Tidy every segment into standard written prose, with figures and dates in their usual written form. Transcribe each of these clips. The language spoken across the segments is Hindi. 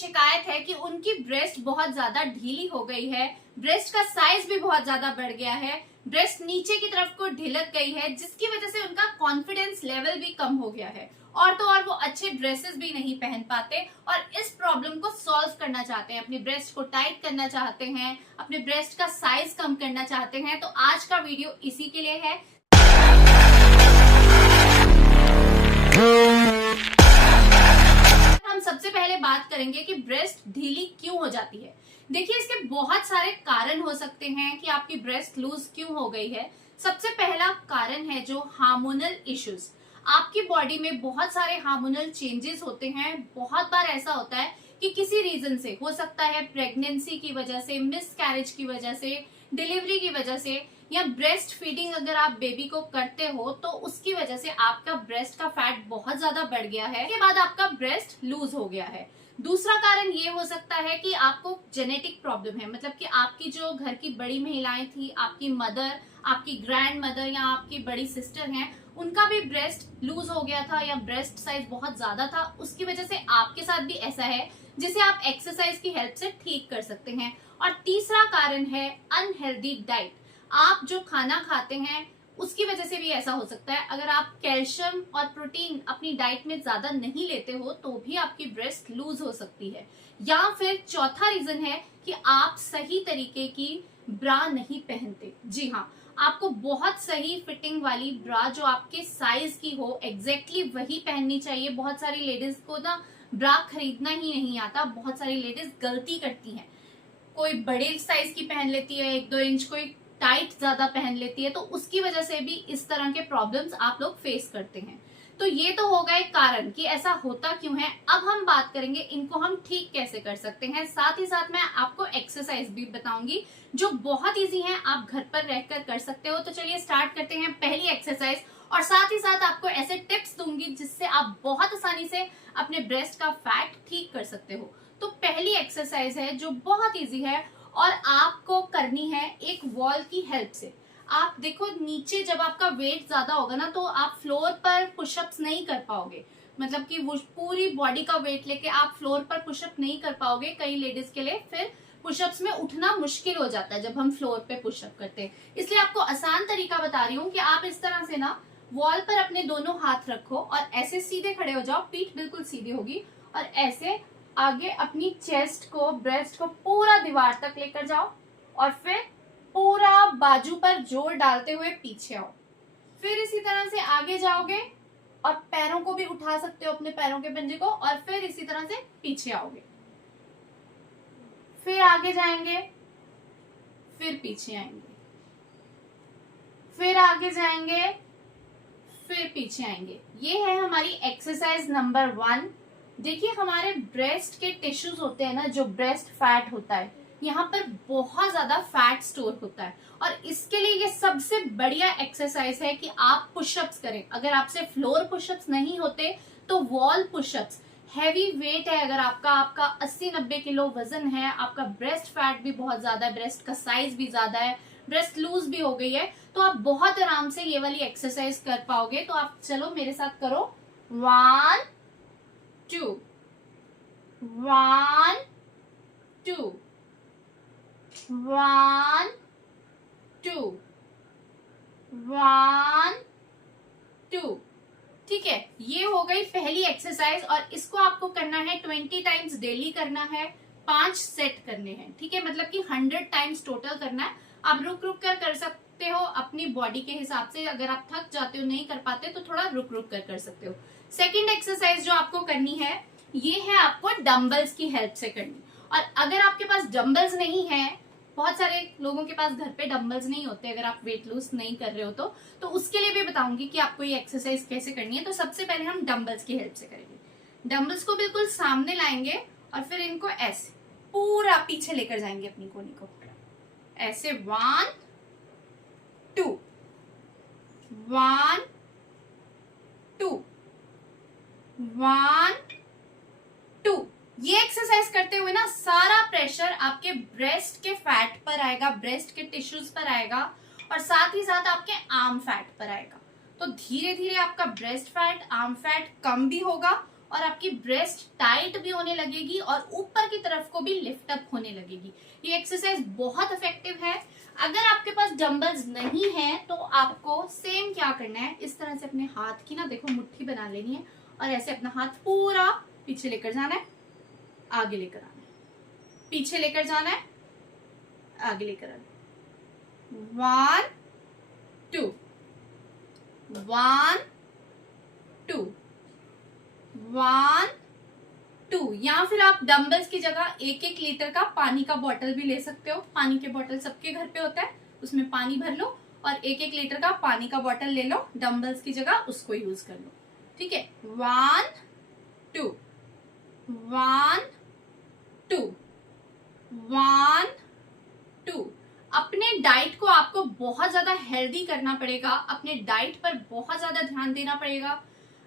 शिकायत है कि उनकी ब्रेस्ट बहुत ज्यादा ढीली हो गई है, ब्रेस्ट का साइज भी बहुत ज्यादा बढ़ गया है, ब्रेस्ट नीचे की तरफ को ढिलक गई है, जिसकी वजह से उनका कॉन्फिडेंस लेवल भी कम हो गया है और तो और वो अच्छे ड्रेसेस भी नहीं पहन पाते और इस प्रॉब्लम को सॉल्व करना चाहते हैं, अपनी ब्रेस्ट को टाइट करना चाहते हैं, अपने ब्रेस्ट का साइज कम करना चाहते हैं। तो आज का वीडियो इसी के लिए है। हम सबसे पहले बात करेंगे कि ब्रेस्ट ढीली क्यों हो जाती है। देखिए, इसके बहुत सारे कारण हो सकते हैं कि आपकी ब्रेस्ट लूज क्यों हो गई है। सबसे पहला कारण है जो हार्मोनल इश्यूज। आपकी बॉडी में बहुत सारे हार्मोनल चेंजेस होते हैं। बहुत बार ऐसा होता है कि किसी रीजन से, हो सकता है प्रेगनेंसी की वजह से, मिसकैरेज की वजह से, डिलीवरी की वजह से, या ब्रेस्ट फीडिंग अगर आप बेबी को करते हो तो उसकी वजह से आपका ब्रेस्ट का फैट बहुत ज्यादा बढ़ गया है, उसके बाद आपका ब्रेस्ट लूज हो गया है। दूसरा कारण ये हो सकता है कि आपको जेनेटिक प्रॉब्लम है, मतलब कि आपकी जो घर की बड़ी महिलाएं थी, आपकी मदर, आपकी ग्रैंड मदर या आपकी बड़ी सिस्टर हैं, उनका भी ब्रेस्ट लूज हो गया था या ब्रेस्ट साइज बहुत ज्यादा था, उसकी वजह से आपके साथ भी ऐसा है, जिसे आप एक्सरसाइज की हेल्प से ठीक कर सकते हैं। और तीसरा कारण है अनहेल्दी डाइट। आप जो खाना खाते हैं उसकी वजह से भी ऐसा हो सकता है। अगर आप कैल्शियम और प्रोटीन अपनी डाइट में ज्यादा नहीं लेते हो तो भी आपकी ब्रेस्ट लूज हो सकती है। या फिर चौथा रीजन है कि आप सही तरीके की ब्रा नहीं पहनते। जी हाँ, आपको बहुत सही फिटिंग वाली ब्रा जो आपके साइज की हो, एग्जैक्टली वही पहननी चाहिए। बहुत सारी लेडीज को ना ब्रा खरीदना ही नहीं आता। बहुत सारी लेडीज गलती करती हैं, कोई बड़े साइज की पहन लेती है 1-2 इंच, कोई टाइट ज्यादा पहन लेती है, तो उसकी वजह से भी इस तरह के प्रॉब्लम्स आप लोग फेस करते हैं। तो ये तो हो गए कारण कि ऐसा होता क्यों है। अब हम बात करेंगे इनको हम ठीक कैसे कर सकते हैं। साथ ही साथ मैं आपको एक्सरसाइज भी बताऊंगी जो बहुत इजी है, आप घर पर रहकर कर सकते हो। तो चलिए स्टार्ट करते हैं पहली एक्सरसाइज, और साथ ही साथ आपको ऐसे टिप्स दूंगी जिससे आप बहुत आसानी से अपने ब्रेस्ट का फैट ठीक कर सकते हो। तो पहली एक्सरसाइज है जो बहुत इजी है और आपको करनी है एक वॉल की हेल्प से। आप देखो, नीचे जब आपका वेट ज्यादा होगा ना तो आप फ्लोर पर पुशअप्स नहीं कर पाओगे, मतलब कि वो पूरी बॉडी का वेट लेके आप फ्लोर पर पुशअप नहीं कर पाओगे। कई लेडीज के लिए फिर पुशअप्स में उठना मुश्किल हो जाता है जब हम फ्लोर पे पुशअप करते हैं। इसलिए आपको आसान तरीका बता रही हूँ कि आप इस तरह से ना वॉल पर अपने दोनों हाथ रखो और ऐसे सीधे खड़े हो जाओ, पीठ बिल्कुल सीधी होगी, और ऐसे आगे अपनी चेस्ट को, ब्रेस्ट को पूरा दीवार तक लेकर जाओ और फिर पूरा बाजू पर जोर डालते हुए पीछे आओ। फिर इसी तरह से आगे जाओगे और पैरों को भी उठा सकते हो, अपने पैरों के पंजे को, और फिर इसी तरह से पीछे आओगे। फिर आगे जाएंगे, फिर पीछे आएंगे, फिर आगे जाएंगे, फिर पीछे आएंगे। ये है हमारी एक्सरसाइज नंबर 1। देखिए, हमारे ब्रेस्ट के टिश्यूज होते हैं ना, जो ब्रेस्ट फैट होता है, यहाँ पर बहुत ज्यादा फैट स्टोर होता है और इसके लिए ये सबसे बढ़िया एक्सरसाइज है कि आप पुशअप्स करें। अगर आपसे फ्लोर पुशअप्स नहीं होते तो वॉल पुशअप्स। हैवी वेट है अगर आपका 80-90 किलो वजन है, आपका ब्रेस्ट फैट भी बहुत ज्यादा है, ब्रेस्ट का साइज भी ज्यादा है, ब्रेस्ट लूज भी हो गई है, तो आप बहुत आराम से ये वाली एक्सरसाइज कर पाओगे। तो आप चलो मेरे साथ करो। 1 2 1 2 1 2 1 2। ठीक है, ये हो गई पहली एक्सरसाइज और इसको आपको करना है 20 टाइम्स डेली करना है, 5 सेट करने हैं। ठीक है, मतलब कि 100 टाइम्स टोटल करना है। आप रुक रुक कर सकते हो अपनी बॉडी के हिसाब से। अगर आप थक जाते हो, नहीं कर पाते, तो थोड़ा रुक रुक कर सकते हो। सेकेंड एक्सरसाइज जो आपको करनी है, ये है आपको डंबल्स की हेल्प से करनी। और अगर आपके पास डंबल्स नहीं है, बहुत सारे लोगों के पास घर पे डंबल्स नहीं होते, अगर आप वेट लूज नहीं कर रहे हो तो उसके लिए भी बताऊंगी कि आपको ये एक्सरसाइज कैसे करनी है। तो सबसे पहले हम डंबल्स की हेल्प से करेंगे। डंबल्स को बिल्कुल सामने लाएंगे और फिर इनको ऐसे पूरा पीछे लेकर जाएंगे अपनी कोनी को, ऐसे 1 2 1 2 1 2। ये एक्सरसाइज करते हुए ना सारा प्रेशर आपके ब्रेस्ट के फैट पर आएगा, ब्रेस्ट के टिश्यूज पर आएगा और साथ ही साथ आपके आर्म फैट पर आएगा। तो धीरे धीरे आपका ब्रेस्ट फैट, आर्म फैट कम भी होगा और आपकी ब्रेस्ट टाइट भी होने लगेगी और ऊपर की तरफ को भी लिफ्ट अप होने लगेगी। ये एक्सरसाइज बहुत इफेक्टिव है। अगर आपके पास डंबल्स नहीं है तो आपको सेम क्या करना है, इस तरह से अपने हाथ की ना देखो मुट्ठी बना लेनी है और ऐसे अपना हाथ पूरा पीछे लेकर जाना है, आगे लेकर आना है, पीछे लेकर जाना है, आगे लेकर आना है। 1 2 1 2 1 2। या फिर आप डंबल्स की जगह 1-1 लीटर का पानी का बोतल भी ले सकते हो। पानी के बोतल सबके घर पे होता है, उसमें पानी भर लो और 1-1 लीटर का पानी का बोतल ले लो, डंबल्स की जगह उसको यूज कर लो। ठीक है, 1 2 1 2 1 2। अपने डाइट को आपको बहुत ज्यादा हेल्दी करना पड़ेगा, अपने डाइट पर बहुत ज्यादा ध्यान देना पड़ेगा।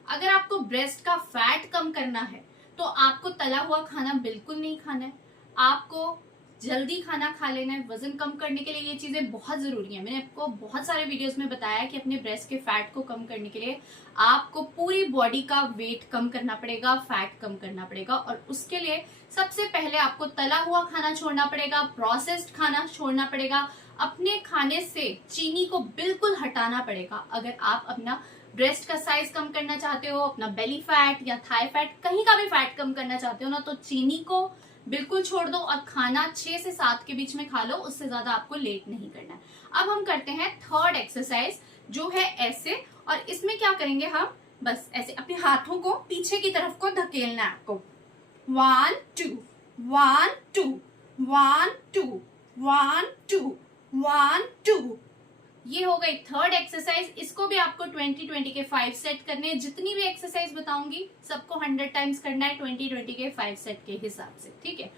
अगर आपको ब्रेस्ट का फैट कम करना है तो आपको तला हुआ खाना बिल्कुल नहीं खाना है, आपको जल्दी खाना खा लेना है। वजन कम करने के लिए ये चीजें बहुत जरूरी है। मैंने आपको बहुत सारे वीडियोस में बताया कि अपने ब्रेस्ट के फैट को कम करने के लिए आपको पूरी बॉडी का वेट कम करना पड़ेगा, फैट कम करना पड़ेगा। और उसके लिए सबसे पहले आपको तला हुआ खाना छोड़ना पड़ेगा, प्रोसेस्ड खाना छोड़ना पड़ेगा, अपने खाने से चीनी को बिल्कुल हटाना पड़ेगा। अगर आप अपना ब्रेस्ट का साइज कम करना चाहते हो, अपना बेली फैट या थाई फैट, कहीं का भी फैट कम करना चाहते हो ना, तो चीनी को बिल्कुल छोड़ दो और खाना 6 से 7 के बीच में खा लो, उससे ज्यादा आपको लेट नहीं करना है। अब हम करते हैं थर्ड एक्सरसाइज जो है ऐसे, और इसमें क्या करेंगे हम, बस ऐसे अपने हाथों को पीछे की तरफ को धकेलना है आपको। 1 2 1 2 1 2 1 2 1 2। ये हो गई थर्ड एक्सरसाइज। इसको भी आपको 20-20 के 5 सेट करने हैं। जितनी भी एक्सरसाइज बताऊंगी सबको 100 टाइम्स करना है 20-20 के 5 सेट के हिसाब से, ठीक है।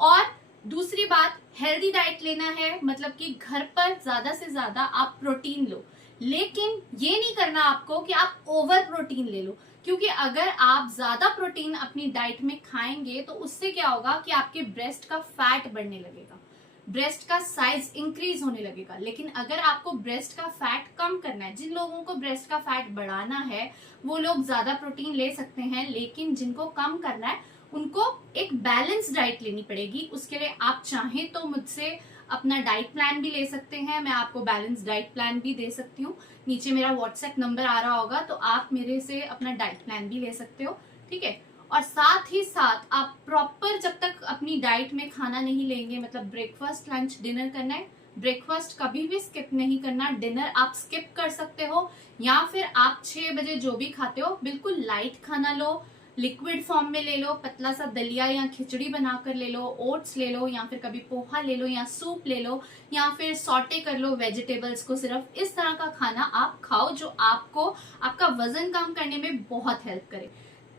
और दूसरी बात, हेल्दी डाइट लेना है, मतलब कि घर पर ज्यादा से ज्यादा आप प्रोटीन लो, लेकिन ये नहीं करना आपको कि आप ओवर प्रोटीन ले लो, क्योंकि अगर आप ज्यादा प्रोटीन अपनी डाइट में खाएंगे तो उससे क्या होगा कि आपके ब्रेस्ट का फैट बढ़ने लगेगा, ब्रेस्ट का साइज इंक्रीज होने लगेगा। लेकिन अगर आपको ब्रेस्ट का फैट कम करना है, जिन लोगों को ब्रेस्ट का फैट बढ़ाना है वो लोग ज्यादा प्रोटीन ले सकते हैं, लेकिन जिनको कम करना है उनको एक बैलेंस डाइट लेनी पड़ेगी। उसके लिए आप चाहें तो मुझसे अपना डाइट प्लान भी ले सकते हैं, मैं आपको बैलेंस डाइट प्लान भी दे सकती हूँ। नीचे मेरा व्हाट्सएप नंबर आ रहा होगा, तो आप मेरे से अपना डाइट प्लान भी ले सकते हो, ठीक है। और साथ ही साथ आप प्रॉपर जब तक अपनी डाइट में खाना नहीं लेंगे, मतलब ब्रेकफास्ट, लंच, डिनर करना है, ब्रेकफास्ट कभी भी स्किप नहीं करना, डिनर आप स्किप कर सकते हो, या फिर आप 6 बजे जो भी खाते हो बिल्कुल लाइट खाना लो, लिक्विड फॉर्म में ले लो, पतला सा दलिया या खिचड़ी बनाकर ले लो, ओट्स ले लो, या फिर कभी पोहा ले लो या सूप ले लो, या फिर सॉटे कर लो वेजिटेबल्स को। सिर्फ इस तरह का खाना आप खाओ जो आपको आपका वजन कम करने में बहुत हेल्प करे।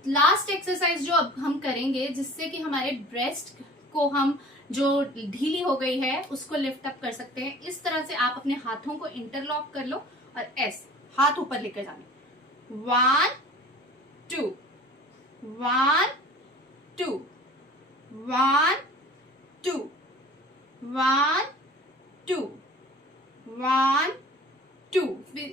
लास्ट एक्सरसाइज जो अब हम करेंगे, जिससे कि हमारे ब्रेस्ट को हम जो ढीली हो गई है उसको लिफ्ट अप कर सकते हैं। इस तरह से आप अपने हाथों को इंटरलॉक कर लो और ऐसे हाथ ऊपर लेकर जाने। 1 2 1 2 1 2 1 2 1 2।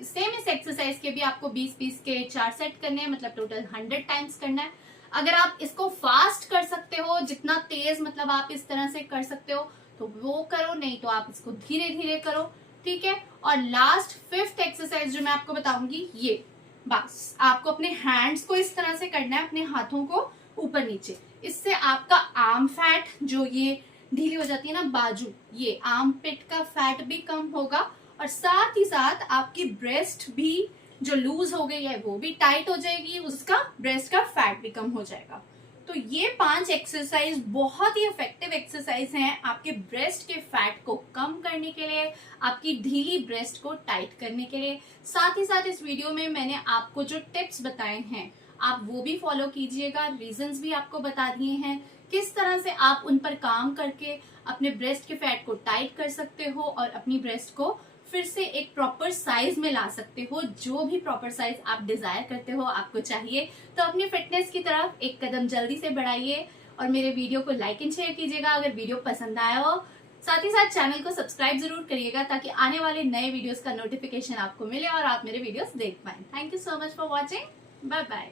सेम इस एक्सरसाइज के भी आपको 20-20 के 4 सेट करने हैं, मतलब टोटल 100 टाइम्स करना है। अगर आप इसको फास्ट कर सकते हो, जितना तेज मतलब आप इस तरह से कर सकते हो तो वो करो, नहीं तो आप इसको धीरे धीरे करो, ठीक है। और लास्ट 5th एक्सरसाइज जो मैं आपको बताऊंगी, ये बस आपको अपने हैंड्स को इस तरह से करना है, अपने हाथों को ऊपर नीचे। इससे आपका आर्म फैट, जो ये ढीली हो जाती है ना बाजू, ये आर्म पिट का फैट भी कम होगा, और साथ ही साथ आपकी ब्रेस्ट भी जो लूज हो गई है वो भी टाइट हो जाएगी, उसका ब्रेस्ट का फैट भी कम हो जाएगा। तो ये 5 एक्सरसाइज बहुत ही इफेक्टिव एक्सरसाइज हैं आपके ब्रेस्ट के फैट को कम करने के लिए, आपकी ढीली ब्रेस्ट को टाइट करने के लिए। साथ ही साथ इस वीडियो में मैंने आपको जो टिप्स बताए हैं आप वो भी फॉलो कीजिएगा, रीजंस भी आपको बता दिए हैं, किस तरह से आप उन पर काम करके अपने ब्रेस्ट के फैट को टाइट कर सकते हो और अपनी ब्रेस्ट को फिर से एक प्रॉपर साइज में ला सकते हो, जो भी प्रॉपर साइज आप डिजायर करते हो, आपको चाहिए। तो अपनी फिटनेस की तरफ एक कदम जल्दी से बढ़ाइए और मेरे वीडियो को लाइक एंड शेयर कीजिएगा अगर वीडियो पसंद आया हो। साथ ही साथ चैनल को सब्सक्राइब जरूर करिएगा ताकि आने वाले नए वीडियोस का नोटिफिकेशन आपको मिले और आप मेरे वीडियोस देख पाएं। Thank you so much for watching, bye bye.